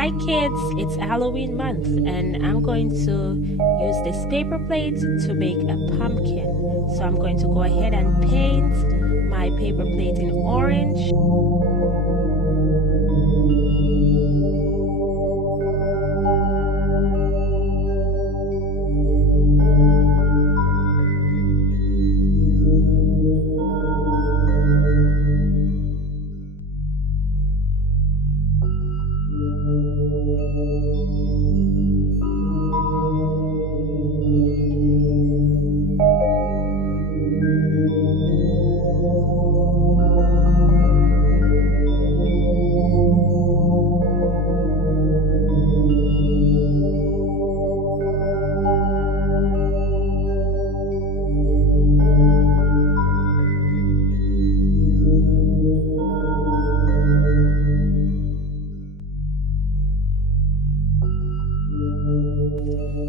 Hi kids, it's Halloween month and I'm going to use this paper plate to make a pumpkin. So I'm going to go ahead and paint my paper plate in orange.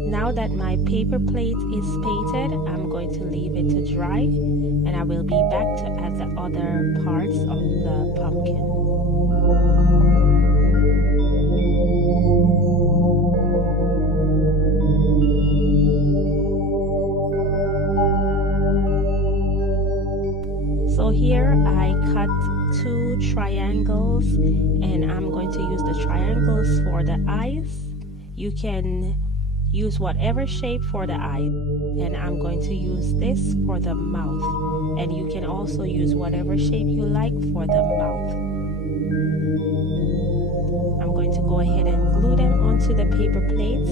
Now that my paper plate is painted, I'm going to leave it to dry and I will be back to add the other parts of the pumpkin. So here I cut 2 triangles and I'm going to use the triangles for the eyes. You can use whatever shape for the eyes, and I'm going to use this for the mouth, and you can also use whatever shape you like for the mouth. I'm going to go ahead and glue them onto the paper plate.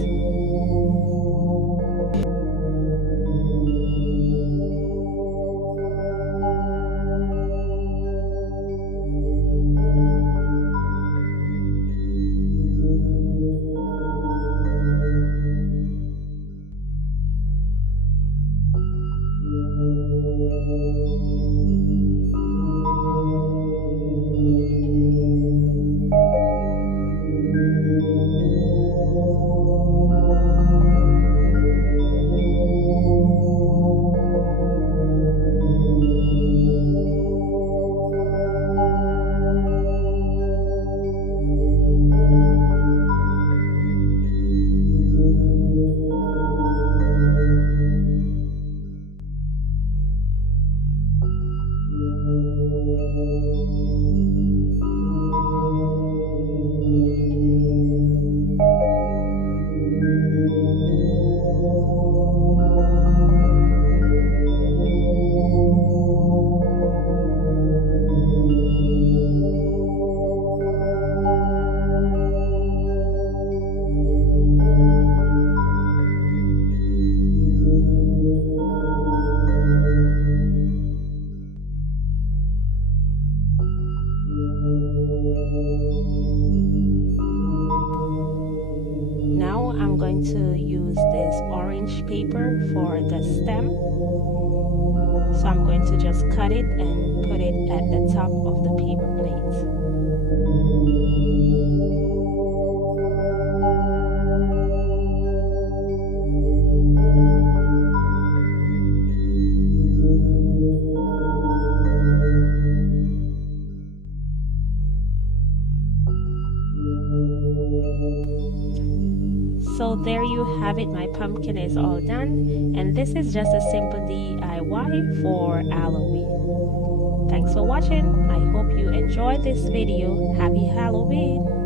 Now I'm going to use this orange paper for the stem. So I'm going to just cut it and put it at the top of the paper plate. So there you have it, my pumpkin is all done, and this is just a simple DIY for Halloween. Thanks for watching. I hope you enjoyed this video. Happy Halloween!